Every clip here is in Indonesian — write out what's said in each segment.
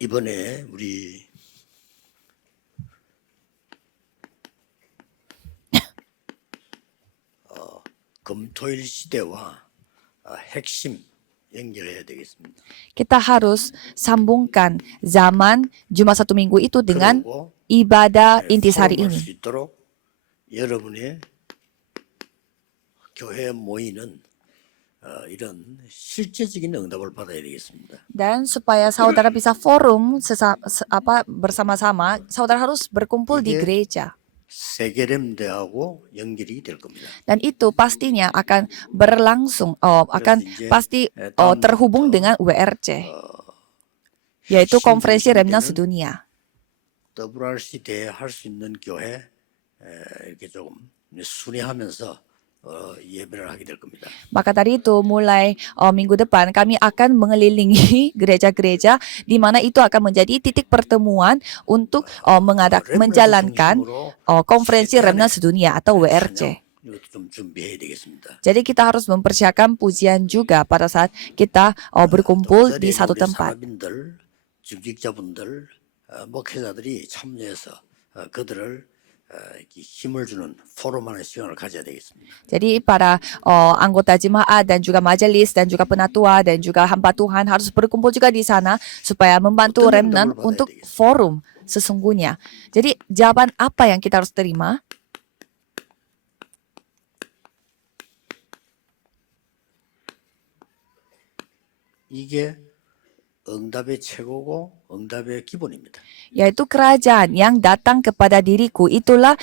이번에 우리 금토일 시대와 핵심 연결해야 되겠습니다. Kita harus sambungkan zaman Jumat satu minggu itu dengan 그리고 ibadah intisari 포럼할 ini. 수 있도록 여러분의 교회에 모이는 이런 실제적인 응답을 받아야 되겠습니다. Dan supaya saudara bisa forum bersama-sama, saudara harus berkumpul di 이게 gereja. 세계렘대하고 연결이 될 겁니다. Dan itu pastinya akan berlangsung, akan 이제 pasti 다음부터 terhubung dengan WRC, yaitu Konferensi Remnant Sedunia. WRC 대회 할 수 있는 교회 이렇게 조금 순회하면서 예배를 하게 될 겁니다. Maka dari itu mulai minggu depan kami akan mengelilingi gereja-gereja di mana itu akan menjadi titik pertemuan untuk menjalankan konferensi Remnant Sedunia atau WRC. 이것도 좀 준비해야 되겠습니다. Jadi kita harus mempersiapkan pujian juga pada saat kita berkumpul di satu tempat. 사람들, 중직자분들, 목회자들이 참여해서 그들을 힘을 주는 포럼하는 시간을 가져야 되겠습니다. Jadi para anggota jemaat dan juga majelis dan juga penatua dan juga hamba Tuhan harus berkumpul juga di sana supaya membantu remnant untuk forum sesungguhnya. Jadi jawaban apa yang kita harus terima? 이게 응답의 최고고 응답의 기본입니다. Yaitu kerajaan yang datang kepada diriku. Itulah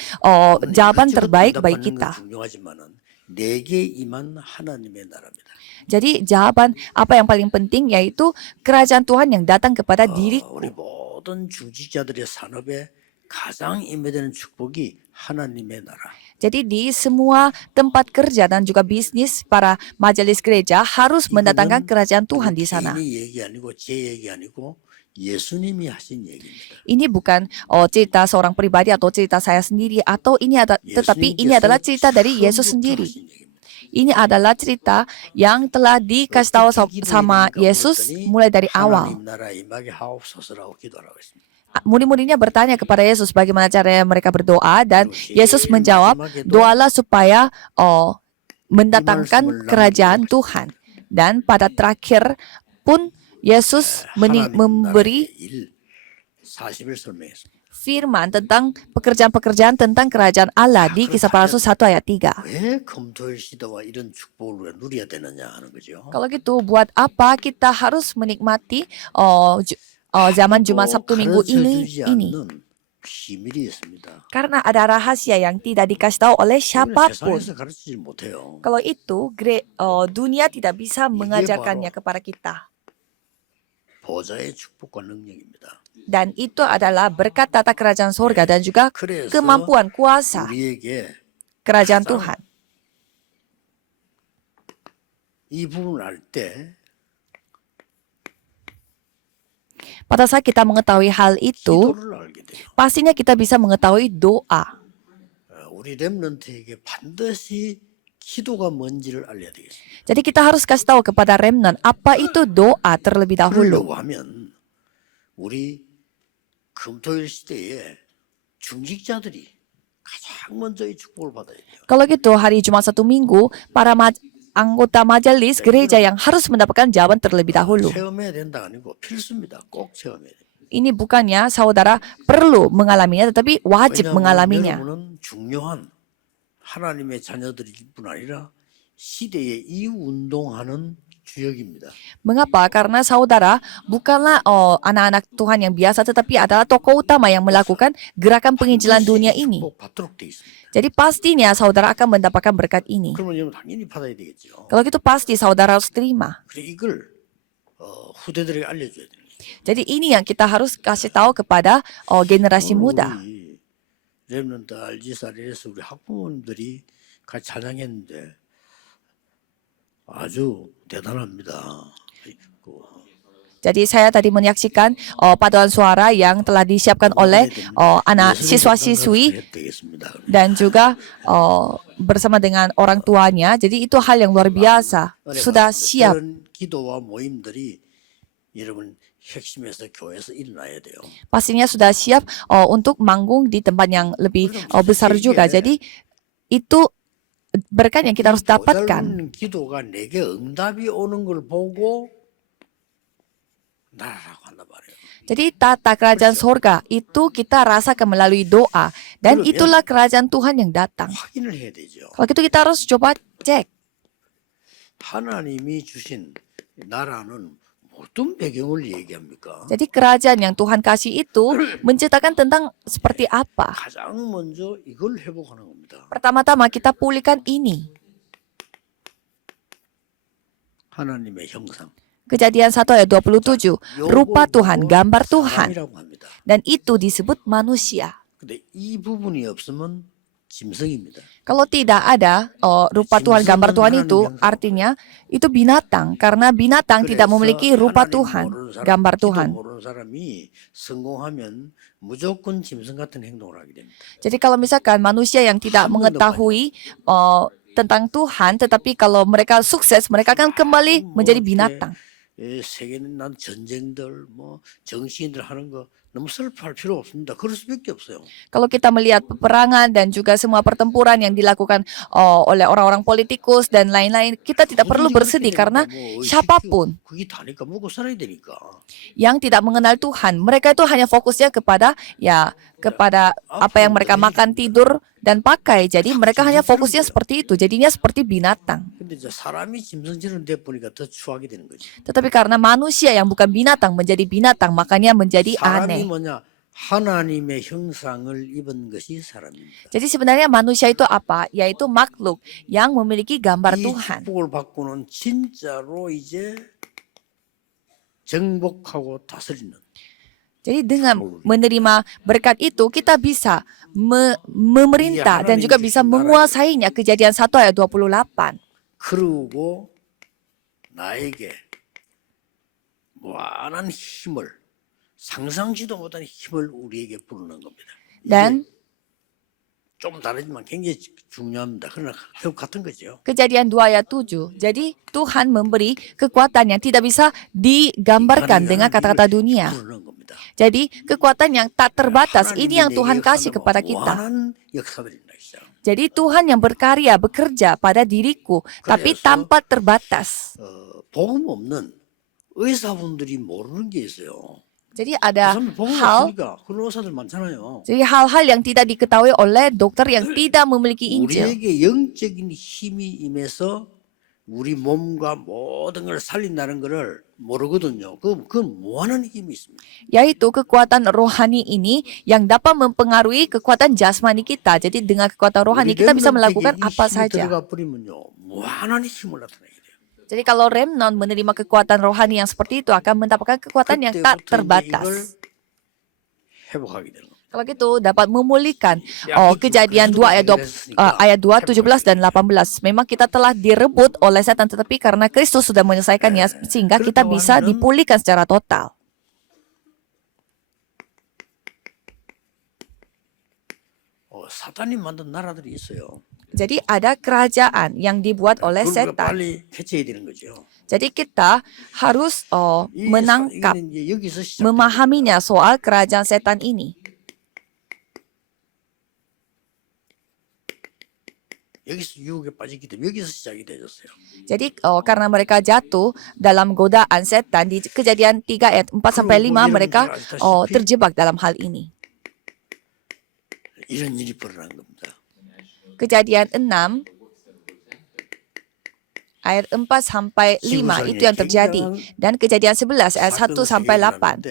jawaban terbaik bagi kita. 중요하지만은 내게 임한 하나님의 나라입니다. Jadi jawaban apa yang paling penting yaitu kerajaan Tuhan yang datang kepada diriku. 우리 모든 중직자들의 산업에 가장 임해되는 축복이 하나님의 나라. Jadi di semua tempat kerja dan juga bisnis para majelis gereja harus mendatangkan kerajaan Tuhan di sana. 개인이 얘기 아니고 제 얘기 아니고 예수님이 하신 얘기입니다. Ini bukan cerita seorang pribadi atau cerita saya sendiri atau tetapi ini adalah cerita dari Yesus sendiri. Ini adalah cerita yang telah dikasih tahu sama Yesus mulai dari awal. 하나님 나라 임하게 하옵소서라고 기도하라고 했습니다. Murid-muridnya bertanya kepada Yesus bagaimana caranya mereka berdoa dan Yesus menjawab, doalah supaya mendatangkan kerajaan Tuhan. Dan pada terakhir pun Yesus memberi 40을 설명했습니다. firman tentang pekerjaan-pekerjaan tentang kerajaan Allah di Kisah Para Rasul 1 ayat 3. 왜 금토일 시대와 이런 축복을 우리가 누려야 되느냐 하는 거죠. Kalau gitu, buat apa kita harus menikmati zaman Jumat Sabtu Minggu ini? 비밀이 있습니다. Karena ada rahasia yang tidak dikasih tahu oleh siapapun. 세상에서 가르치지 못해요. Kalau itu, dunia tidak bisa mengajarkannya kepada kita. 보좌의 축복과 능력입니다. Dan itu adalah berkat tata kerajaan surga dan juga 그래서 kemampuan kuasa 우리에게 kerajaan Tuhan. 이 부분을 알 때 Pada saat kita mengetahui hal itu, 기도를 알게 돼요. pastinya kita bisa mengetahui doa. 우리 렘넌트에게 반드시 기도가 뭔지를 알려야 되겠습니다. Jadi kita harus kasih tahu kepada remnant apa itu doa terlebih dahulu. 그러려고 하면 우리 금토일 시대에 중직자들이 가장 먼저 이 축복을 받아야 돼요. Kalau gitu, hari Jumat satu minggu, para anggota majelis gereja yang harus mendapatkan jawaban terlebih dahulu. 체험해야 된다 아니고 필수입니다. 꼭 체험해야 돼요. Ini bukannya saudara perlu mengalaminya, tetapi wajib 왜냐하면 mengalaminya. 여러분은 중요한 하나님의 자녀들일 뿐 아니라 시대에 이운동하는 주역입니다. Mengapa? Karena saudara bukanlah anak-anak Tuhan yang biasa, tetapi adalah tokoh utama yang melakukan gerakan penginjilan dunia ini. 축복 받도록 돼 있습니다. Jadi pastinya saudara akan mendapatkan berkat ini. 그러면 여러분 당연히 받아야 되겠죠. Kalau gitu pasti saudara harus terima. 그래 이걸 후대들에게 알려줘야 돼요. Jadi ini yang kita harus kasih tahu kepada generasi muda. 우리 렘넌트 RG사리에서 우리 학부모님들이 같이 찬양했는데 아주 대단합니다. Jadi saya tadi menyaksikan paduan suara yang telah disiapkan oleh anak siswa-siswi dan juga bersama dengan orang tuanya. Jadi itu hal yang luar biasa. Sudah siap. 기도와 모임들이 여러분 핵심에서 교회에서 일어나야 돼요. Pastinya sudah siap untuk manggung di tempat yang lebih besar juga. Jadi itu berkat yang kita harus dapatkan. 모자른 기도가 내게 응답이 오는 걸 보고 나라라고 한단 말이에요. Jadi tata kerajaan sorga itu kita rasakan melalui doa. Dan itulah kerajaan Tuhan yang datang. 확인을 해야 되죠. Kalau gitu kita harus coba cek. 하나님이 주신 나라는 어떤 배경을 얘기합니까? Jadi kerajaan yang Tuhan kasih itu menceritakan tentang seperti apa. 가장 먼저 이걸 회복하는 겁니다. Pertama-tama kita pulihkan ini. 하나님의 형상. Kejadian 1 ayat 27. Rupa Tuhan, gambar Tuhan. 사람이라고 합니다. Dan itu disebut manusia. 근데 이 부분이 없으면 짐승입니다. Kalau tidak ada rupa Tuhan, gambar Tuhan itu artinya itu binatang. Karena binatang tidak memiliki rupa Tuhan, gambar Tuhan. 모르는 사람이 성공하면 무조건 짐승 같은 행동을 하게 됩니다. Jadi kalau misalkan manusia yang tidak mengetahui tentang Tuhan, tetapi kalau mereka sukses, mereka akan kembali menjadi binatang. 세계는 난 전쟁들, 뭐 정치인들 하는 거 너무 슬퍼할 필요 없습니다. 그럴 수밖에 없어요. Kalau kita melihat peperangan dan juga semua pertempuran yang dilakukan oleh orang-orang politikus dan lain-lain, kita tidak perlu bersedih karena siapapun 그게 다니까 먹고 살아야 되니까. yang tidak mengenal Tuhan, mereka itu hanya fokusnya kepada apa yang mereka makan, tidur, dan pakai. Jadi mereka hanya fokusnya seperti itu. Jadinya seperti binatang. 근데 이제 사람이 짐승처럼 돼 보니까 더 추하게 되는 거지. Tetapi karena manusia yang bukan binatang menjadi binatang, makanya menjadi 사람이 aneh. 뭐냐? 하나님의 형상을 입은 것이 사람입니다. Jadi sebenarnya manusia itu apa? Yaitu makhluk yang memiliki gambar 이 Tuhan. 축복을 받고는 진짜로 이제 정복하고 다스리는. Jadi dengan menerima berkat itu, kita bisa memerintah dan juga bisa menguasainya. Kejadian 1 ayat 28. 그러고 나에게 무한한 힘을 상상지도 못한 힘을 우리에게 부르는 겁니다. Dan 좀 다르지만 굉장히 중요합니다. 그러나 결국 같은 거죠. Kejadian 2 ayat 7. Jadi Tuhan memberi kekuatan yang tidak bisa digambarkan dengan kata-kata dunia. 부르는 겁니다. Jadi kekuatan yang tak terbatas ini yang Tuhan kasih kepada kita. 무한한 역사들이 있다. Jadi Tuhan yang berkarya, bekerja pada diriku, tapi tanpa terbatas. 복음 없는 의사분들이 모르는 게 있어요. Jadi ada 복음 hal, 없으니까 그런 의사들 많잖아요. jadi hal-hal yang tidak diketahui oleh dokter yang tidak memiliki Injil. 우리에게 영적인 힘이 임해서 우리 몸과 모든 걸 살린다는 것을 모르거든요. 그건 무한한 힘이 있습니다. Yaitu kekuatan rohani ini yang dapat mempengaruhi kekuatan jasmani kita. Jadi dengan kekuatan rohani kita bisa melakukan apa saja. 들어가 버리면요, 무한한 힘을 나타내게 돼요. Jadi kalau remnon menerima kekuatan rohani yang seperti itu akan mendapatkan kekuatan yang tak 그때부터 이제 이걸 terbatas. 회복하게 되는 겁니다. Kalau gitu dapat memulihkan kejadian 2 ayat 2, 17 dan 18. Memang kita telah direbut oleh setan, tetapi karena Kristus sudah menyelesaikannya sehingga kita bisa dipulihkan secara total. 사탄이 만든 나라들이 있어요. Jadi ada kerajaan yang dibuat oleh 그걸 setan. 빨리 해체해야 되는 거죠. Jadi kita harus menangkap, 이거는 이제 여기서 시작. memahaminya soal kerajaan setan ini. 여기서 유혹에 빠지기 때문에 여기서 시작이 되었어요. Jadi karena mereka jatuh dalam godaan setan di Kejadian 3 ayat 4 sampai 5 mereka terjebak dalam hal ini. 이런 일이 벌어난 겁니다. Kejadian 6 ayat 4 sampai 5 itu yang terjadi, dan Kejadian 11 ayat 1 sampai 8.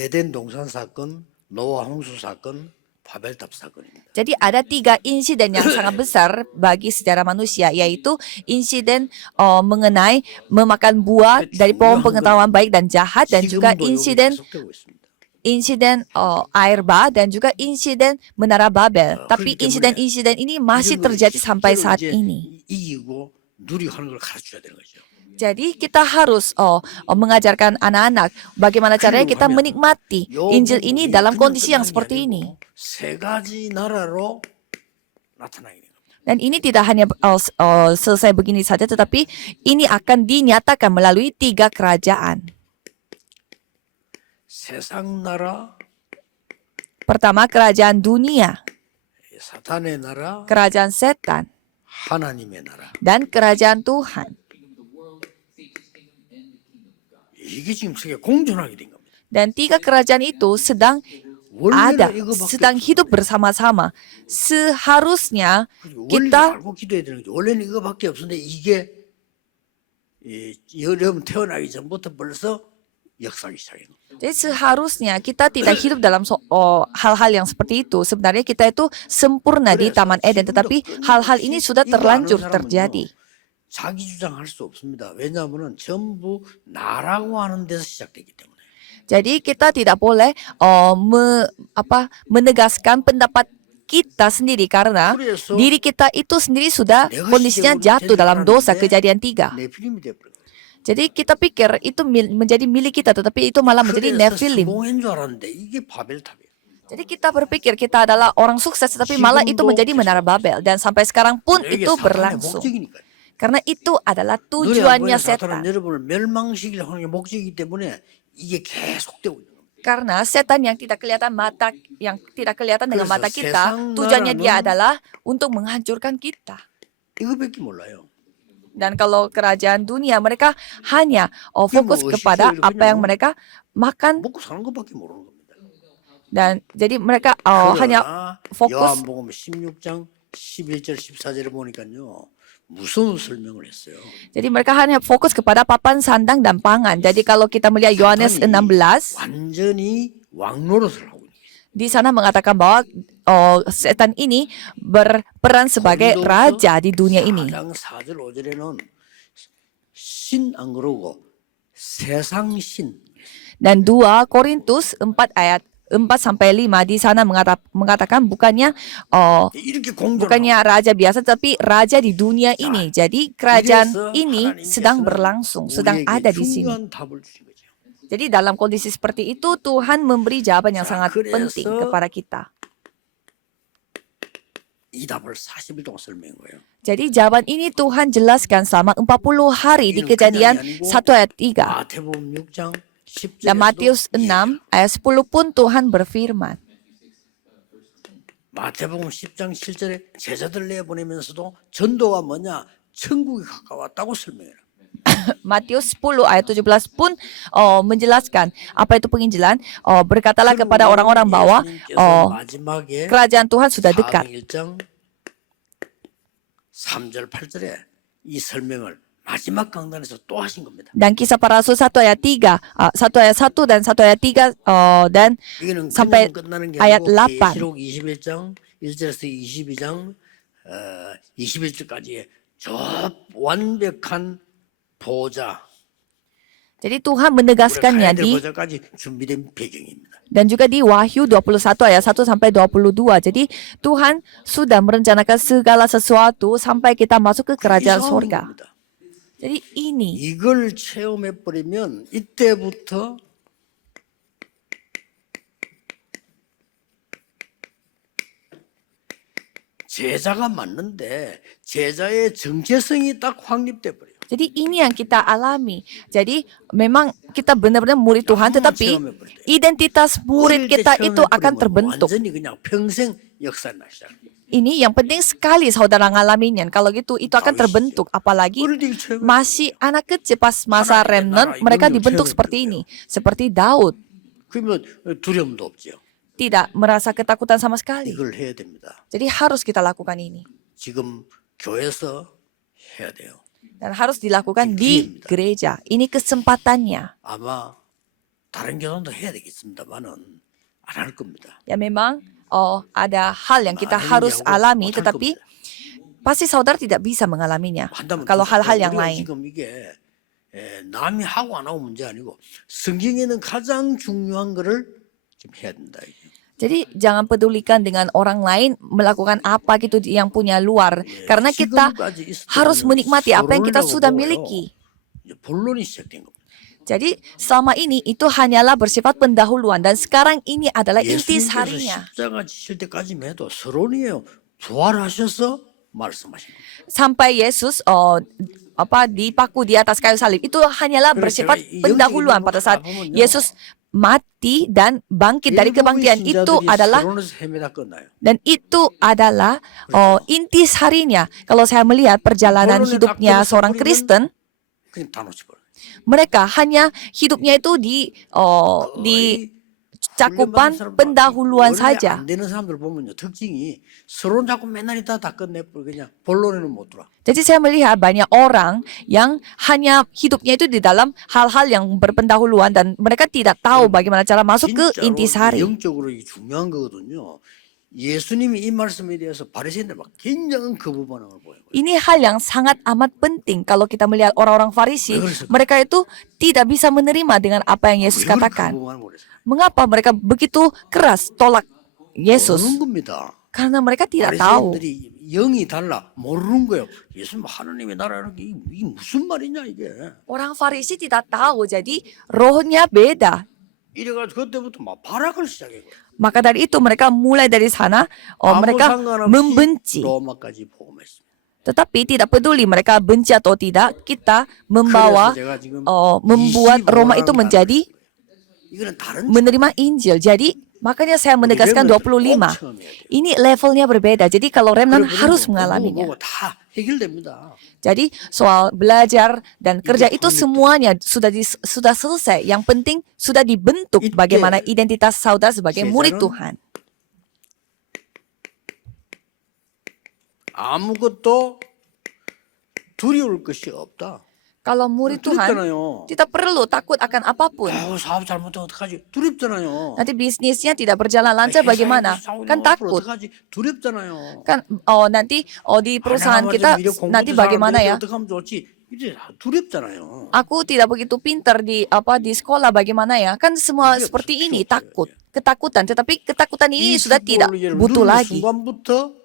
에덴 동산 사건, 노아 홍수 사건, 바벨탑 사건입니다. Jadi ada 3 insiden yang sangat besar bagi sejarah manusia, yaitu insiden mengenai memakan buah dari pohon pengetahuan baik dan jahat, dan juga insiden air bah, dan juga insiden menara Babel. Tapi insiden-insiden ini masih terjadi sampai saat ini. 이기고 누리고 하는 걸 가르쳐야 되는 거죠. Jadi kita harus mengajarkan anak-anak bagaimana caranya kita menikmati Injil ini dalam kondisi yang seperti ini. 세 가지 나라로 나타나게 됩니다. Dan ini tidak hanya selesai begini saja, tetapi ini akan dinyatakan melalui 3 kerajaan. 세상 나라, Pertama, kerajaan dunia, 사탄의 나라, kerajaan setan, 하나님의 나라. dan kerajaan Tuhan. 이게 지금 세계 공존하게 된 겁니다. Dan tiga kerajaan itu sedang ada, sedang hidup bersama-sama. Seharusnya 원리를 kita 알고 기도해야 되는 거죠. 원래는 이거밖에 없었는데 이게 여러분 태어나기 전부터 벌써 역사하기 시작해요. jadi seharusnya kita tidak hidup dalam hal-hal yang seperti itu. Sebenarnya kita itu sempurna di Taman Eden, tetapi hal-hal ini sudah terlanjur terjadi. 자기 주장할 수 없습니다. 왜냐하면 전부 나라고 하는 데서 시작되기 때문에. Jadi kita tidak boleh menegaskan pendapat kita sendiri karena diri kita itu sendiri sudah kondisinya jatuh dalam dosa kejadian 3. 네필림이 되어버린 거예요. Jadi kita pikir itu menjadi milik kita, tetapi itu malah menjadi 그래서 Nephilim. 성공인 줄 알았는데 이게 바벨탑이에요. Jadi kita berpikir kita adalah orang sukses, tetapi malah itu menjadi menara Babel. Dan sampai sekarang pun 이게 itu 사탄의 berlangsung. 목적이니까요. Karena itu adalah 눈에 안 tujuannya 보이는 사탄은 setan. 여러분을 멸망시키려 하는 게 목적이기 때문에 이게 계속되고 있는 겁니다. Karena setan yang tidak kelihatan dengan 그래서 mata kita, 세상 tujuannya dia 나라는 adalah untuk menghancurkan kita. 이거밖에 몰라요. Dan kalau kerajaan dunia mereka hanya fokus kepada apa yang mereka makan, 먹고 사는 것밖에 모르는 겁니다. dan jadi mereka hanya 그러나 fokus. 요한복음 16장 11절 14절에 보니까요. 무서운 설명을 했어요. Jadi mereka hanya fokus kepada papan sandang dan pangan. Jadi kalau kita melihat Yohanes 16, 완전히 왕노릇을 하고 있는 거예요. di sana mengatakan bahwa setan ini berperan sebagai raja di dunia ini. 4장 4절 5절에는 신 안 그러고 세상 신. Dan 2 Korintus 4 ayat 4-5 di sana mengatakan bukannya 이렇게 bukannya 공존하고 raja biasa, tapi raja di dunia ini. Jadi kerajaan ini sedang berlangsung, sedang ada di sini. 중요한 답을 주신 거죠. Jadi dalam kondisi seperti itu Tuhan memberi jawaban yang sangat penting kepada kita. 이 답을 40일 동안 설명한 거예요. Jadi jawaban ini Tuhan jelaskan selama 40 hari di Kejadian 1 ayat 3. 마태복음 6장 10절에도 Dan Matius 6 ayat 10 pun Tuhan berfirman. 마태복음 10장 7절에 제자들 내보내면서도 전도가 뭐냐? 천국이 가까웠다고 설명해요. Matius 10 ayat 17 pun menjelaskan apa itu penginjilan. Berkatalah kepada orang-orang bahwa 마지막에 kerajaan Tuhan sudah dekat. 1장 3절 8절에 이 설명을 마지막 강단에서 또 하신 겁니다. Dan kisah para rasul 1 ayat 3, 1 ayat 1 dan 1 ayat 3 dan 이거는 sampai 끝나는 게 ayat 아니고 8. 계시록 21장 1절에서 22장 21절까지의 저 완벽한 보좌, Jadi Tuhan 우리 menegaskannya 가야 될 di 보좌까지 준비된 배경입니다. dan juga di Wahyu 21 ayat 1 sampai 22. Jadi Tuhan sudah merencanakan segala sesuatu sampai kita masuk ke kerajaan 이상한 surga. 겁니다. Jadi ini 이걸 체험해 버리면 이때부터 제자가 맞는데 제자의 정체성이 딱 확립돼 버려요. Jadi ini yang kita alami. Jadi memang kita benar-benar murid Tuhan, tetapi identitas murid kita itu akan terbentuk. 완전히 그냥 평생 역사 나시죠. Ini yang penting sekali saudara ngalaminnya. Kalau gitu itu akan terbentuk. Apalagi masih anak kecil pas masa remnant, mereka dibentuk seperti ini. Seperti Daud. 그러면 두려움도 없죠. Tidak merasa ketakutan sama sekali. 이걸 해야 됩니다. Jadi harus kita lakukan ini. 지금 교회에서 해야 돼요. Dan harus dilakukan di gereja. Ini kesempatannya. 아마 다른 교단도 해야 되겠습니다만은 안 할 겁니다. Ya memang ada hal yang kita harus alami, tetapi pasti saudara tidak bisa mengalaminya. Kalau hal-hal yang lain. 지금 이게 남이 하고 안 하고 문제 아니고 성경에는 가장 중요한 거를 좀 해야 된다. Jadi jangan pedulikan dengan orang lain melakukan apa gitu yang punya luar. Karena kita harus menikmati apa yang kita sudah miliki. 본론이 시작된 겁니다. Jadi selama ini itu hanyalah bersifat pendahuluan dan sekarang ini adalah inti 예수님께서 harinya. 십자가 지실 때까지만 해도 서론이에요. 부활하셔서 말씀하신 겁니다. Sampai Yesus dipaku di atas kayu salib itu hanyalah bersifat pendahuluan pada saat Yesus mati dan bangkit dari 일부의 kebangkitan itu 신자들이 adalah 서론에서 헤매다 끝나요. dan itu adalah intisarinya. Kalau saya melihat perjalanan 결론에 hidupnya 딱 seorang 떨어져 Kristen, 그냥 다 놓쳐버려요. mereka hanya hidupnya itu di cakupan pendahuluan 원래 saja. 안 되는 사람들 보면요, 특징이 서론 잡고 맨날 있다 다 끝내버려. 그냥 본론에는 못 들어. Jadi saya melihat banyak orang yang hanya hidupnya itu di dalam hal-hal yang berpendahuluan dan mereka tidak tahu bagaimana cara masuk ke 진짜로 intisari. 영적으로 이게 중요한 거거든요. 예수님이 이 말씀에 대해서 바리새인들 막 굉장한 거부 반응을 보여요. Ini hal yang sangat amat penting kalau kita melihat orang-orang Farisi, mereka itu tidak bisa menerima dengan apa yang Yesus 왜 그렇게 katakan. 거부 반응을 보냈어요? Mengapa mereka begitu keras tolak Yesus? 모르는 겁니다. Karena mereka tidak tahu. 바리새인들이 영이 달라 모르는 거예요. 예수님 하나님의 나라라는 게 이게 무슨 말이냐 이게. Orang Farisi tidak tahu, jadi rohnya beda. 이래가지고 그때부터 막 발악을 시작해요. Maka dari itu mereka mulai dari sana, 아무 mereka 상관없이 membenci. 로마까지 복음했습니다. Tetapi tidak peduli mereka benci atau tidak, kita membawa, 그래서 제가 지금 membuat Roma 25랑 itu menjadi 이거는 다른 menerima Injil. Jadi makanya saya menegaskan 25. Ini levelnya berbeda. Jadi kalau remnant harus mengalaminya. 보고 다 해결됩니다. Jadi soal belajar dan kerja itu semuanya sudah selesai. Yang penting sudah dibentuk bagaimana identitas saudara sebagai murid Tuhan. 아무것도 두려울 것이 없다. Kalau murid Tuhan 두렵잖아요. tidak perlu takut akan apapun. 사업 잘못하면 어떡하지? 두렵잖아요. Nanti bisnisnya tidak berjalan lancar bagaimana? Kan takut. 어떡하지? 두렵잖아요. Kan nanti di perusahaan kita nanti bagaimana ya? 어떡하면 좋지? 이제 두렵잖아요. Aku tidak begitu pintar di sekolah bagaimana ya? Kan semua seperti ini takut, ketakutan. Tetapi ketakutan ini sudah tidak butuh lagi. 순간부터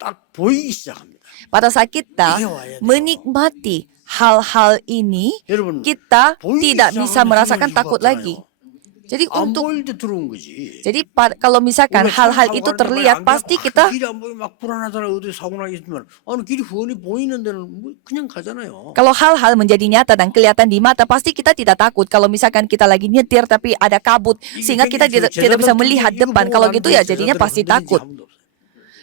딱 보이기 시작합니다. Pada saat kita menikmati hal-hal ini, 여러분, kita 보이기 tidak bisa 시작하면 merasakan 순간 takut 죽었잖아요. lagi. Jadi 안 untuk 보일 때 들어온 거지. jadi kalau misalkan 우리가 hal-hal 차를 itu 타고 가는데 terlihat, 안 pasti 보이면 kita 길이 안 보이면 막 불안하잖아요. 어디 사고 나겠지만 아니 길이 훤히 보이는 데는 뭐 그냥 가잖아요. kalau hal-hal menjadi nyata dan kelihatan di mata, pasti kita tidak takut. Kalau misalkan kita lagi nyetir tapi ada kabut sehingga kita tidak bisa melihat depan, kalau gitu ya jadinya pasti takut.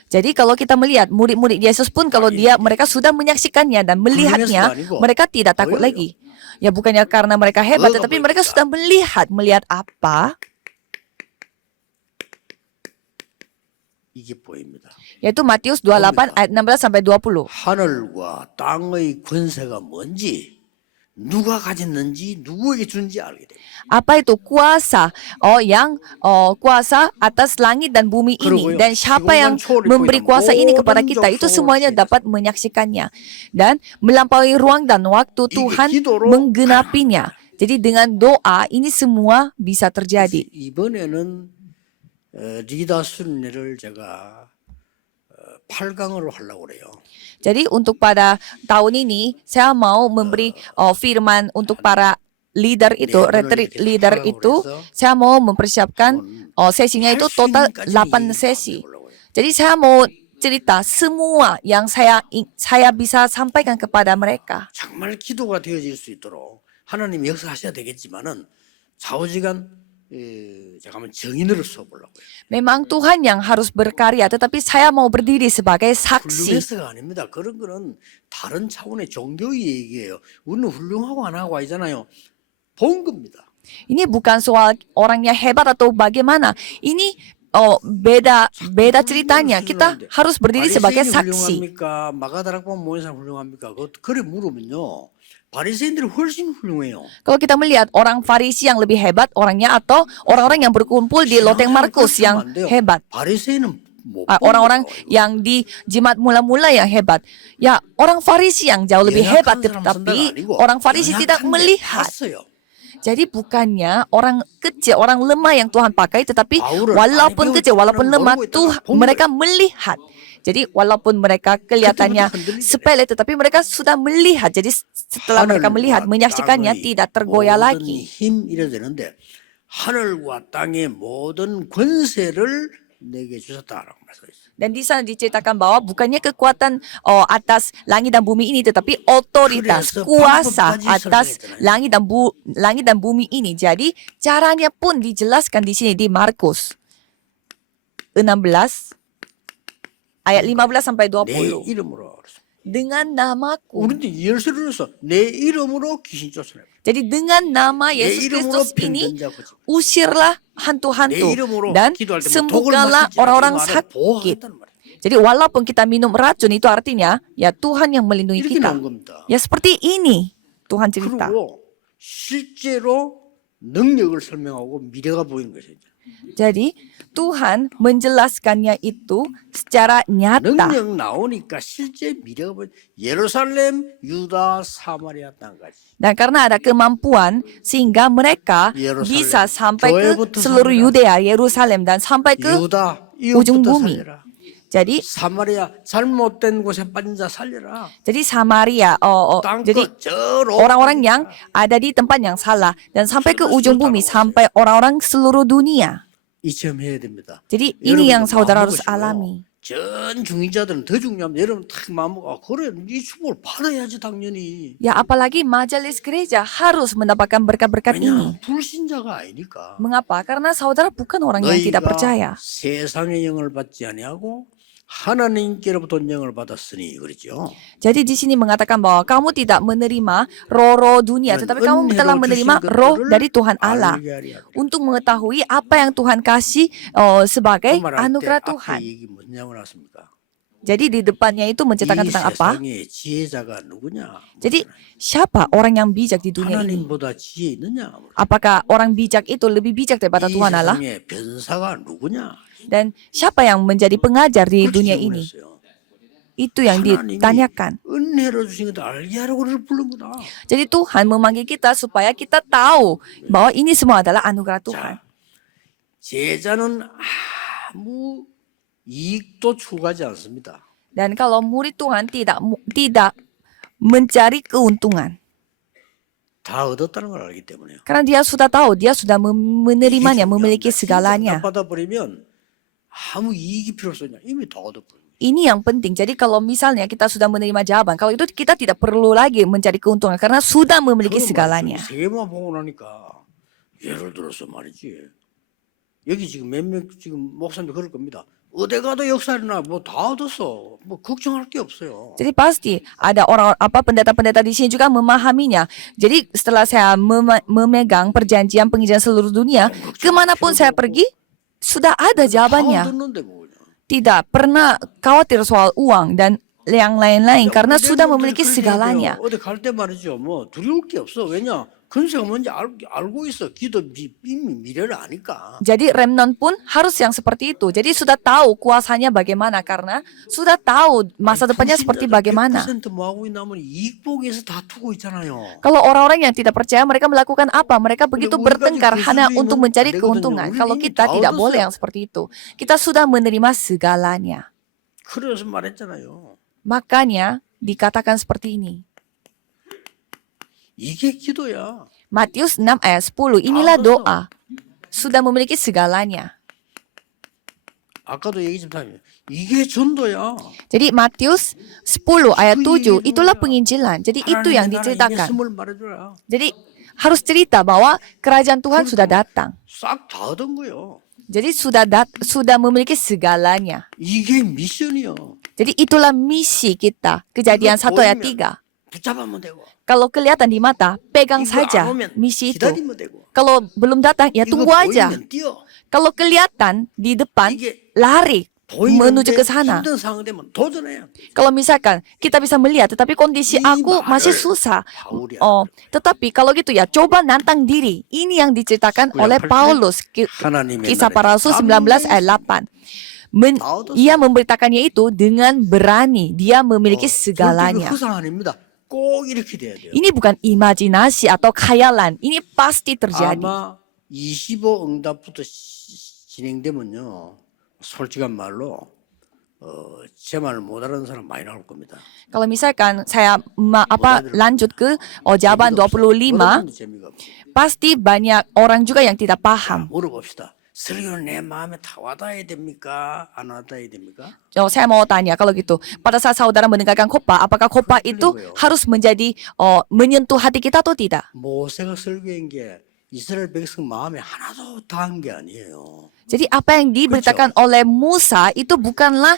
Jadi kalau kita melihat murid-murid Yesus pun kalau mereka sudah menyaksikannya dan melihatnya, mereka tidak takut lagi. Ya bukannya karena mereka hebat, tetapi mereka sudah melihat apa? 이게 보입니다. Yaitu Matius 28 ayat 16 sampai 20. 하늘과 땅의 권세가 뭔지 누가 가졌는지 누구에게 준지 알게 됩니다. Apa itu kuasa? Kuasa atas langit dan bumi ini, dan siapa yang memberi kuasa ini kepada kita, itu semuanya dapat menyaksikannya dan melampaui ruang dan waktu Tuhan menggenapinya. Jadi dengan doa ini semua bisa terjadi. 이번에는 리더 순례를 제가 8강으로 하려고 그래요. Jadi untuk pada tahun ini saya mau memberi firman untuk para leader itu, retreat leader itu, saya mau mempersiapkan sesinya itu total 8 sesi. Jadi saya mau cerita semua yang saya bisa sampaikan kepada mereka. 정말 기도가 되어질 수 있도록 하나님 역사하셔야 되겠지만은 좌우지간 제가 한번 정인으로 써보려고요. Memang Tuhan yang harus berkarya, tetapi saya mau berdiri sebagai saksi. 훌륭해서가 아닙니다. 그런 거는 다른 차원의 종교의 얘기예요. 우리는 훌륭하고 안 하고 아니잖아요. 본 겁니다. Ini bukan soal orangnya hebat atau bagaimana. Ini beda ceritanya. Kita harus berdiri sebagai saksi. 훌륭합니까? 마가다락방 모인 사람 훌륭합니까? 그래 물으면요. 바리새인들이 훨씬 훌륭해요. Kalau kita melihat orang Farisi yang lebih hebat orangnya atau orang-orang yang berkumpul di loteng Markus yang hebat. 바리새인은 Orang-orang yang di Jemaat mula-mula yang hebat. Ya, orang Farisi yang jauh lebih hebat, tetapi orang Farisi tidak melihat. Jadi bukannya orang kecil, orang lemah yang Tuhan pakai, tetapi walaupun kecil, walaupun lemah, mereka melihat. Jadi walaupun mereka kelihatannya sepele, tetapi mereka sudah melihat. Jadi setelah mereka melihat, menyaksikannya tidak tergoyah lagi. 힘 이래 되는데 하늘과 땅의 모든 권세를 내게 주셨다라고 말씀했어요. Dan di sana diceritakan bahwa bukannya kekuatan atas langit dan bumi ini, tetapi otoritas, 그래서 kuasa 방법까지 atas 설명했잖아요. langit dan bumi ini. Jadi caranya pun dijelaskan di sini di Markus 16 ayat 15 sampai 내 20. 이름으로. 그랬어요. Dengan namaku. 우리도 열쇠를 해서 내 이름으로 귀신 쫓아내고 Jadi dengan nama 내 Yesus 이름으로 Kristus ini 병든 자 고치고 usirlah 내 hantu-hantu 이름으로 dan 기도할 때 뭐 독을 sembuhkanlah 마실지 orang-orang 말을 sakit. 보호하겠다는 말이에요. Jadi walaupun kita minum racun itu artinya ya Tuhan yang melindungi 이렇게 kita. 나온 겁니다. Ya seperti ini Tuhan cerita. 그리고 실제로 능력을 설명하고 미래가 보이는 것이죠. Jadi Tuhan menjelaskannya itu secara nyata. 능력 나오니까 실제 미래가 보여. 예루살렘, 유다, 사마리아 땅까지. Dan karena ada kemampuan sehingga mereka Yerusalem. bisa sampai ke 교회부터 seluruh 살리라. Yudea, Yerusalem dan sampai ke 유다, ujung 이웃부터 bumi. 살려라. Jadi 사마리아 잘못된 곳에 빠진 자 살려라. Samaria, jadi 땅끝 저로 orang-orang yang ada di tempat yang salah dan sampai ke ujung bumi, sampai orang-orang seluruh dunia. 이체험해야 됩니다. Jadi ini yang 여러분도 saudara 마음 harus 먹으시고요. alami. 전 중인자들은 더 중요합니다. 여러분 탁 마음 먹고 그래 이 축복을 받아야지 당연히. Ya apalagi majelis gereja harus mendapatkan berkat-berkat ini. 왜냐 불신자가 아니니까. Mengapa? Karena saudara bukan orang yang tidak percaya. 세상의 영을 받지 아니하고 하나님께로부터 영을 받았으니 그렇죠. Jadi di sini mengatakan bahwa kamu tidak menerima roh-roh dunia, tetapi kamu telah menerima roh dari Tuhan Allah untuk mengetahui apa yang Tuhan kasih sebagai anugerah Tuhan. 얘기 뭐냐고 나왔습니까? Jadi di depannya itu menceritakan 이 tentang apa? 세상의 지혜자가 누구냐? Jadi siapa orang yang bijak di dunia ini? 하나님보다 지혜 있느냐? Apakah orang bijak itu lebih bijak daripada 이 Tuhan Allah? 세상의 변사가 누구냐? Dan siapa yang menjadi pengajar di 그렇게 dunia ini? 질문했어요. Itu yang ditanyakan. 은혜로 주신 것도 알게 하라고 우리를 부른 거다. Jadi Tuhan memanggil kita supaya kita tahu bahwa ini semua adalah anugerah Tuhan. 자, 제자는 아무 이익도 추구하지 않습니다. Dan kalau murid Tuhan tidak mencari keuntungan, 다 얻었다는 걸 알기 때문에요. karena dia sudah tahu, dia sudah menerimanya, memiliki 진짜 segalanya. 받아버리면 아무 이익이 필요 없으냐. 이미 다 얻어버려요. Ini yang penting. Jadi kalau misalnya kita sudah menerima jawaban, kalau itu kita tidak perlu lagi mencari keuntungan karena sudah memiliki segalanya. 세 개만 보고 나니까 예를 들어서 말이지. 여기 지금 몇 명 지금 목사님 그럴 겁니다. 어디 가도 역사나 뭐 다 얻었어. 뭐 걱정할 게 없어요. Jadi pasti ada orang pendeta-pendeta di sini juga memahaminya. Jadi setelah saya memegang perjanjian penginjilan seluruh dunia, kemanapun saya pergi sudah ada 다 jawabannya. 얻었는데 뭐냐. Tidak pernah khawatir soal uang dan yang lain-lain karena 우리 sudah 멤버들이 memiliki 그렇게 segalanya. 얘기해요. 어디 갈 때 말이죠. 뭐 두려울 게 없어. 왜냐? 근세가 뭔지 알고 있어. 기도 이미 미래를 아니까. Jadi remnant pun harus yang seperti itu. Jadi sudah tahu kuasanya bagaimana karena sudah tahu masa depannya seperti bagaimana. 100% 뭐 하고 있냐면 이익복에서 다투고 있잖아요. Kalau orang-orang yang tidak percaya, mereka melakukan apa? Mereka begitu 우리가 bertengkar 지금 hanya 그 untuk 수준이면 mencari 안 되거든요. keuntungan. 우리는 Kalau 이미 kita 다 tidak 얻었어요. boleh yang seperti itu. Kita sudah menerima segalanya. 그래서 말했잖아요. Makanya dikatakan seperti ini. 이게 기도야. Matius 6 ayat 10, inilah doa. Sudah memiliki segalanya. 아까도 얘기 좀 하면 이게 전도야. Jadi Matius 10 ayat 7, itulah penginjilan. Jadi itu yang diceritakan. 예수님을 말해줘라. Jadi harus cerita bahwa kerajaan Tuhan sudah datang. 싹 다 얻은 거요. Jadi sudah memiliki segalanya. 이게 미션이요. Jadi itulah misi kita. Kejadian 1 ayat 3. 붙잡으면 되고. Kalau kelihatan di mata, pegang 이거 saja 안 오면 misi itu. 기다리면 되고. Kalau belum datang, ya 이거 tunggu aja. 보이면 뛰어. Kalau kelihatan di depan, 이게 lari menuju 보이는데 ke sana. 힘든 상황 되면 도전해야 돼. Kalau misalkan kita bisa melihat, tetapi kondisi aku masih susah. 바울이 Tetapi kalau gitu ya, coba nantang diri. Ini yang diceritakan oleh Paulus. 하나님의 Kisah 나라에 para Rasul 19 ayat 8. Ia memberitakannya itu dengan berani. Dia memiliki segalanya. 절대 그 허상 아닙니다. 꼭 이렇게 돼야 돼요. Ini bukan imajinasi atau khayalan. Ini pasti terjadi. 아마 25 응답부터 진행되면요. 솔직한 말로 제 말을 못 알아듣는 사람 많이 나올 겁니다. Kalau misalkan saya lanjut ke jawaban 재미가 없어요. 25, 못 알아듣는 재미가 없어요. pasti banyak orang juga yang tidak paham. 물어봅시다. 설교는 내 마음에 다 와닿아야 됩니까? 안 와닿아야 됩니까? Saya mau tanya kalau gitu, pada saat saudara mendengarkan khotbah, apakah khotbah itu harus menjadi menyentuh hati kita atau tidak? 모세가 설교한 게 이스라엘 백성 마음에 하나도 닿은 게 아니에요. Jadi apa yang diberitakan oleh Musa itu bukanlah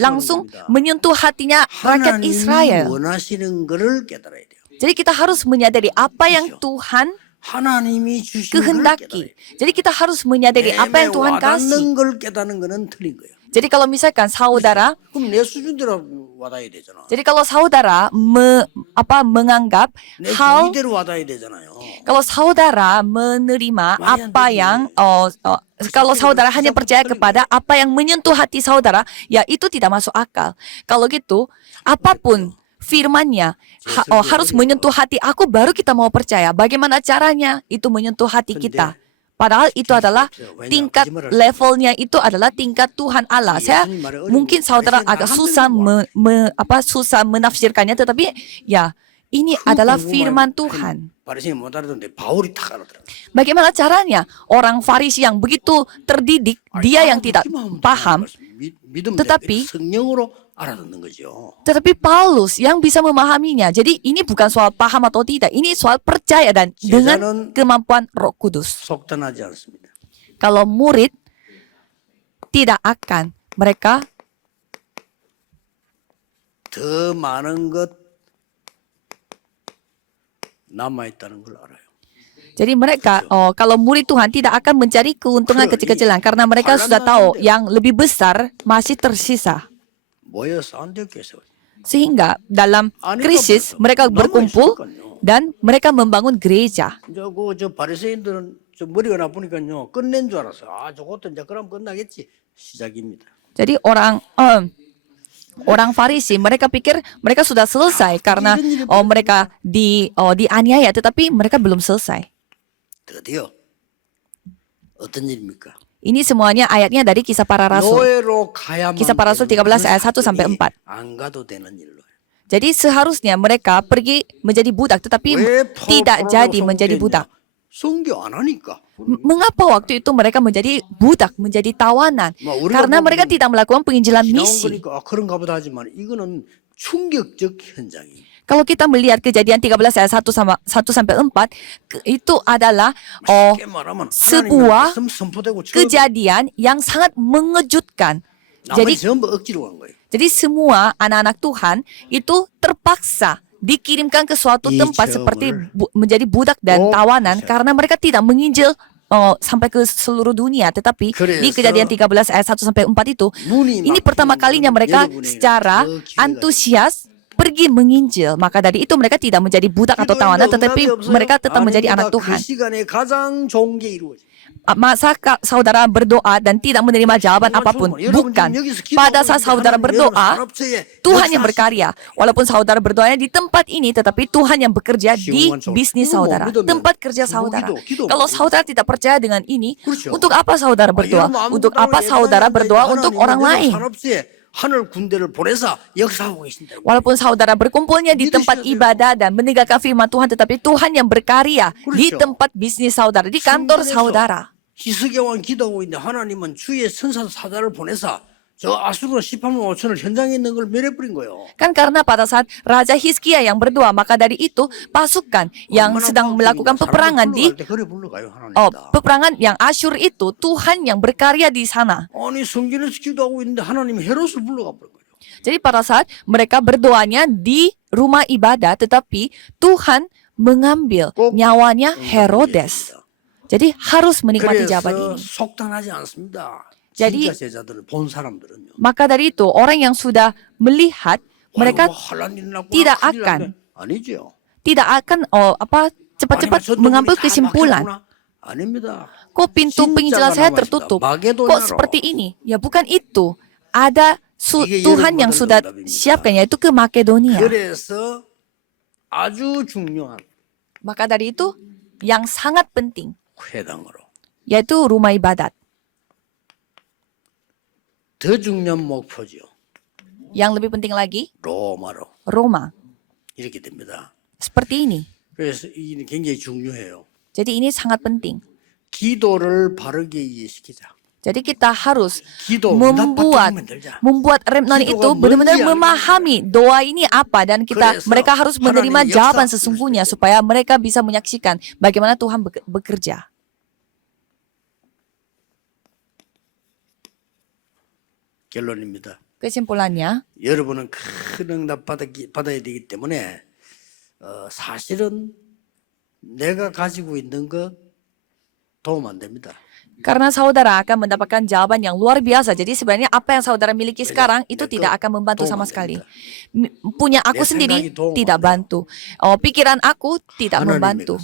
langsung menyentuh hatinya rakyat 하나님이 Israel. 원하시는 거를 깨달아야 돼요. Jadi kita harus menyadari apa yang Tuhan 하나님이 주신 걸 깨달아야 kehendaki. Jadi kita harus menyadari apa yang Tuhan kasih. 와닿는 걸 깨닫는 거는 틀린 거예요. Jadi kalau misalkan saudara, 그럼 내 수준대로 와닿아야 되잖아. jadi kalau saudara menganggap 내 hal, 교리대로 와닿아야 되잖아요. kalau saudara menerima apa yang kalau saudara hanya percaya kepada apa yang menyentuh hati saudara, ya itu tidak masuk akal. Kalau gitu, apapun firman-Nya harus menyentuh hati aku baru kita mau percaya. Bagaimana caranya itu menyentuh hati kita? Padahal itu adalah tingkat levelnya itu adalah tingkat Tuhan Allah. Saya mungkin saudara agak susah susah menafsirkannya, tetapi ya ini adalah firman Tuhan. 바리새인이 못 알아듣는데 바울이 탁 알아들어. Bagaimana caranya orang Farisi yang begitu terdidik, dia yang tidak paham, tetapi 성령으로 알아듣는 거죠. tetapi Paulus yang bisa memahaminya. Jadi ini bukan soal paham atau tidak, ini soal percaya dan dengan kemampuan Roh Kudus. 속단하지 않습니다. Kalau murid tidak akan mereka 더 많은 것 남아 있다는 걸 알아요. jadi mereka kalau murid Tuhan tidak akan mencari keuntungan kecil-kecilan karena mereka sudah tahu yang lebih besar masih tersisa. 모여서 안디옥에서 Sehingga dalam krisis mereka berkumpul dan mereka membangun gereja. 저 바리새인들은 저 머리가 나쁘니까요 끝낸 줄 알았어. 아 저것도 이제 그럼 끝나겠지. 시작입니다. Jadi orang Farisi mereka pikir mereka sudah selesai karena mereka dianiaya, tetapi mereka belum selesai. 드디어 어떤 일입니까? Ini semuanya ayatnya dari Kisah Para Rasul. 노예로 가야만 Kisah Para Rasul 13 ayat 1 sampai 4. 안 가도 되는 일로. Jadi seharusnya mereka pergi menjadi budak, tetapi tidak jadi menjadi budak. 선교 안 하니까. Mengapa waktu itu mereka menjadi budak, menjadi tawanan? Karena mereka tidak melakukan penginjilan 지나온 misi. 거니까 그런가 보다 하지만 이거는 충격적 현장이. Kalau kita melihat kejadian 13 ayat 1 sampai 4, itu adalah 쉽게 말하면 sebuah 하나님의 말씀 선포되고 kejadian yang sangat mengejutkan. 나머지 Jadi 전부 억지로 간 거예요. jadi semua anak-anak Tuhan itu terpaksa dikirimkan ke suatu tempat seperti menjadi budak dan tawanan karena mereka tidak menginjil sampai ke seluruh dunia. Tetapi di kejadian 13 ayat 1 sampai 4 itu, ini pertama kalinya mereka secara antusias pergi menginjil. Maka dari itu mereka tidak menjadi budak atau tawanan, tetapi mereka tetap menjadi anak Tuhan. 그 시간에 가장 좋은 게 이루어져. Masa saudara berdoa dan tidak menerima jawaban apapun? Bukan. Pada saat saudara berdoa, Tuhan yang berkarya. Walaupun saudara berdoanya di tempat ini, tetapi Tuhan yang bekerja di bisnis saudara, tempat kerja saudara. Kalau saudara tidak percaya dengan ini, untuk apa saudara berdoa? Untuk apa saudara berdoa untuk orang lain? 하늘 군대를 보내서 역사하고 계신다. Walaupun saudara berkumpulnya di tempat ibadah dan menegakkan firman Tuhan, tetapi Tuhan yang berkarya di tempat bisnis saudara, di kantor saudara. 히스기야왕 기도하고 있는데 하나님은 주의 선사 사자를 보내서 저 아수르 18만 5천을 현장에 있는 걸 멸해버린 거예요. Kan karena pada saat Raja Hizkia yang berdoa, maka dari itu pasukan yang sedang melakukan peperangan di peperangan yang Asyur itu, Tuhan yang berkarya di sana. 아니 성전에서 기도하고 있는데 하나님이 헤롯을 불러가 버린 거예요. Jadi pada saat mereka berdoanya di rumah ibadah, tetapi Tuhan mengambil nyawanya Herodes. Jadi harus menikmati jawaban ini. 속단하지 않습니다. Jadi, 진짜 제자들을 본 사람들은요. maka dari itu orang yang sudah melihat, mereka tidak akan 아니죠. cepat-cepat mengambil kesimpulan. 아닙니다. Kok pintu penginjilan saya tertutup? Kok seperti ini? Ya bukan itu. Ada Tuhan yang sudah siapkan, yaitu ke Makedonia. 그래서 아주 중요한 Maka dari itu yang sangat penting, 회당으로. yaitu rumah ibadat. 더 중요한 목표죠. Yang lebih penting lagi, 로마로. Roma. 이렇게 됩니다. Seperti ini. 그래서 이게 굉장히 중요해요. Jadi ini sangat penting. 기도를 바르게 이해시키자. Jadi kita harus 기도 membuat remnant 기도가 itu benar-benar 뭔지 알고 memahami doa ini apa dan 그래서 mereka harus menerima 하나님의 jawaban 역사 sesungguhnya 그리스도의 supaya mereka bisa menyaksikan bagaimana Tuhan bekerja. 결론입니다. Kesimpulannya, 여러분은 큰 응답 받아야 되기 때문에 사실은 내가 가지고 있는 것 도움 안 됩니다. karena saudara akan mendapatkan jawaban yang luar biasa. Jadi sebenarnya apa yang saudara miliki sekarang itu tidak akan membantu sama sekali. Punya aku sendiri tidak bantu. Pikiran aku tidak membantu.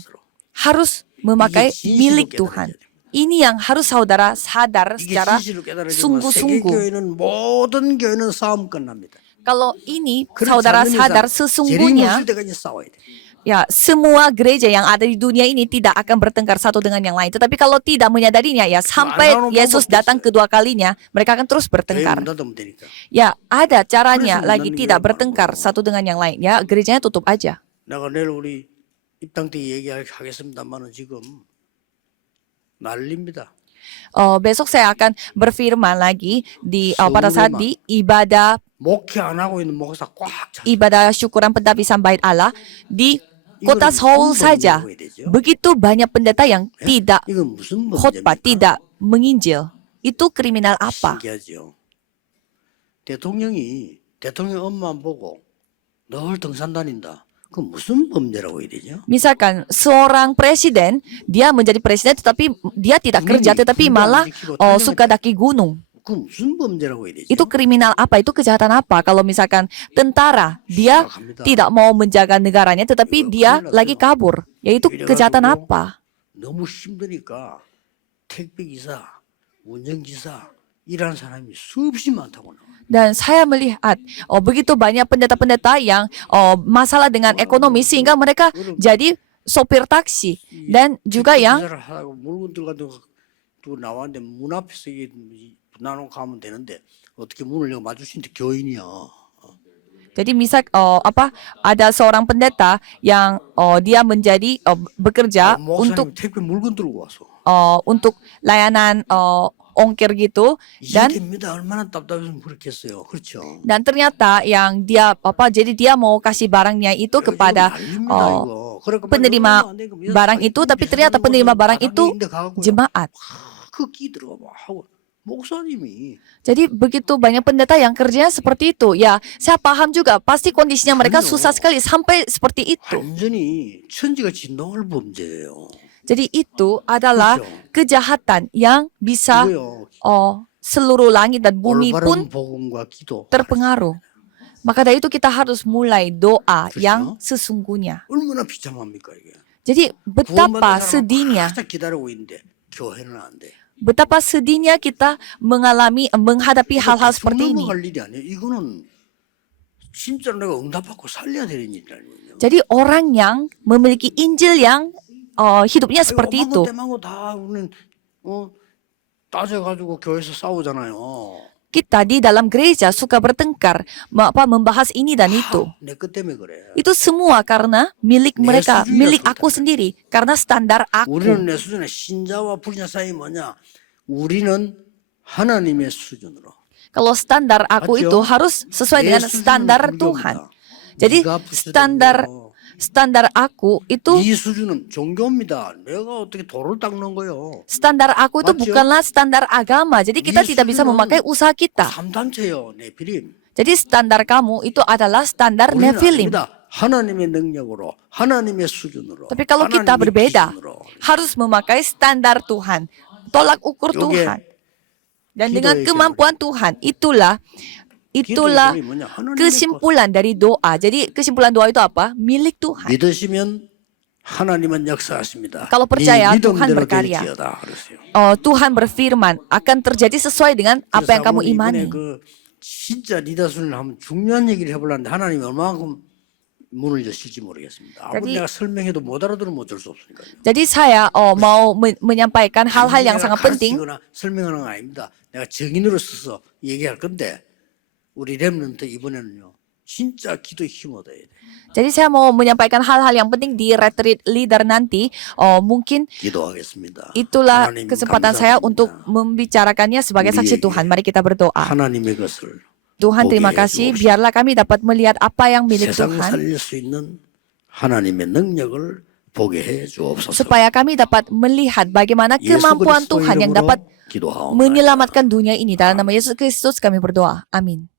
Harus memakai milik Tuhan. Ini yang harus saudara sadar 이게 secara 진실로 깨달아지면 세계 sungguh-sungguh. 교회는 모든 교회는 싸움 끝납니다. Kalau ini 그렇지 saudara 않는 sadar 이상 sesungguhnya, 재림없을 때까지 싸워야 돼. ya semua gereja yang ada di dunia ini tidak akan bertengkar satu dengan yang lain. Tetapi kalau tidak menyadarinya, ya sampai Yesus datang kedua kalinya, mereka akan terus bertengkar. 교회 문 닫으면 되니까. Ya ada caranya 그래서 lagi 문닫는 tidak 교회가 bertengkar 많고. satu dengan yang lain. Ya gerejanya tutup aja. 내가 내일 우리 입당 때 얘기하겠습니다만은 지금 난립니다. Besok saya akan berfirman lagi pada saat di ibadah 목회 안 하고 있는 목사 꽉 차. ibadah syukuran pentapisan bait Allah di kota 이거는 Seoul 무슨 saja. 법이라고 해야 되죠? Begitu banyak pendeta yang tidak 이건 무슨 khotbah, 범죄입니까? tidak menginjil. Itu kriminal apa? 신기하죠. 대통령이 대통령 엄마만 보고 늘 등산 다닌다. 그건 무슨 범죄라고 해야 되죠? Misalkan seorang presiden, dia menjadi presiden tetapi dia tidak kerja, tetapi malah suka daki gunung. 그건 무슨 범죄라고 해야 되죠? Itu kriminal apa? Itu kejahatan apa? Kalau misalkan tentara, dia tidak mau menjaga negaranya tetapi dia lagi kabur. Yaitu kejahatan apa? 너무 힘드니까 택배기사, 운전기사 일하는 사람이 수없이 많다고 나와요. Dan saya melihat begitu banyak pendeta-pendeta yang masalah dengan ekonomi sehingga mereka jadi sopir taksi dan juga yang 기사를 하고 물건들 가지고 나왔는데 문 앞에서 나눠 가면 되는데 어떻게 문을 열고 마주치는데 교인이야. jadi misal ada seorang pendeta yang dia menjadi bekerja 목사님 택배 물건 들고 와서 untuk layanan ongkir gitu dan 이해됩니다. 얼마나 답답해서 그렇겠어요. 그렇죠. dan ternyata yang dia jadi dia mau kasih barangnya itu kepada penerima barang itu tapi ternyata penerima barang itu jemaat. 그 끼 들어가 하고 목사님이 Jadi begitu banyak pendeta yang kerjanya seperti itu. Ya, saya paham juga pasti kondisinya mereka susah sekali sampai seperti itu. 완전히 천지가 진동할 범죄예요. Jadi itu adalah kejahatan yang bisa 이거요. seluruh langit dan bumi pun 올바른 복음과 기도. terpengaruh. Maka dari itu kita harus mulai doa yang 그렇죠? sesungguhnya. 얼마나 비참합니까 이게. Jadi betapa 구원받은 사람은 sedihnya, 항상 기다리고 있는데 교회는 안 돼. betapa sedihnya kita menghadapi hal-hal seperti ini. 넘어갈 일이 아니에요. 이거는 진짜로 내가 응답받고 살려야 되는 일이라니요. Jadi orang yang memiliki Injil yang hidupnya seperti itu. 대망고 다 우리는 따져가지고 교회에서 싸우잖아요. Kita di dalam gereja suka bertengkar, membahas ini dan itu. 내 것 때문에 그래. Itu semua karena milik mereka, milik aku sendiri, karena standar aku. 우리는 내 수준에 신자와 불신자 사이 뭐냐? 우리는 하나님의 수준으로. Kalau standar aku 맞죠? itu harus sesuai 내 dengan 수준은 standar 불교입니다. Tuhan. Jadi 네가 부처되는 standar aku itu 이 수준은 종교입니다. 내가 어떻게 돌을 닦는 거요? standar aku itu 맞죠? bukanlah standar agama. Jadi kita 이 tidak bisa 수준은 memakai usaha kita. 3단체요. 네피림. Jadi standar kamu itu adalah standar 우리는 Nephilim. 아닙니다. 하나님의 능력으로, 하나님의 수준으로. Tapi kalau kita 하나님의 berbeda, 기준으로. harus memakai standar Tuhan, tolak ukur 요게 Tuhan. Dan dengan 기도의 kemampuan Tuhan, itulah 기도의 결론이 뭐냐? 하나님의 kesimpulan dari doa. Jadi kesimpulan doa itu apa? Milik Tuhan. 믿으시면 하나님은 역사하십니다. Kalau percaya, 네 Tuhan 믿음대로 berkarya. 될지어다. 그랬어요. Tuhan berfirman akan terjadi sesuai dengan apa yang kamu imani. 그 진짜 리더순을 하면 중요한 얘기를 해보려는데 하나님이 얼마만큼 문을 여실지 모르겠습니다. 아무리 내가 설명해도 못 알아들으면 어쩔 수 없으니까요. Jadi saya mau menyampaikan hal-hal yang sangat penting. 가르치거나 설명하는 건 아닙니다. 내가 정인으로 써서 얘기할 건데 우리 렘넌트 이번에는요. 진짜 기도에 힘 얻어야 돼. Jadi saya mau menyampaikan hal-hal yang penting di retreat leader nanti. Mungkin 기도하겠습니다. itulah 하나님 kesempatan saya 감사드립니다. untuk membicarakannya sebagai saksi 우리에게 Tuhan. Mari kita berdoa. 하나님의 것을 Tuhan, terima 보게 kasih. 해주옵소서. Biarlah kami dapat melihat apa yang milik 세상 Tuhan, 살릴 수 있는 하나님의 능력을 보게 해 주옵소서. supaya kami dapat melihat bagaimana 예수 kemampuan 그리스도 Tuhan yang 이름으로 dapat 기도하옵나이다. menyelamatkan dunia ini. Dalam nama Yesus Kristus kami berdoa. Amin.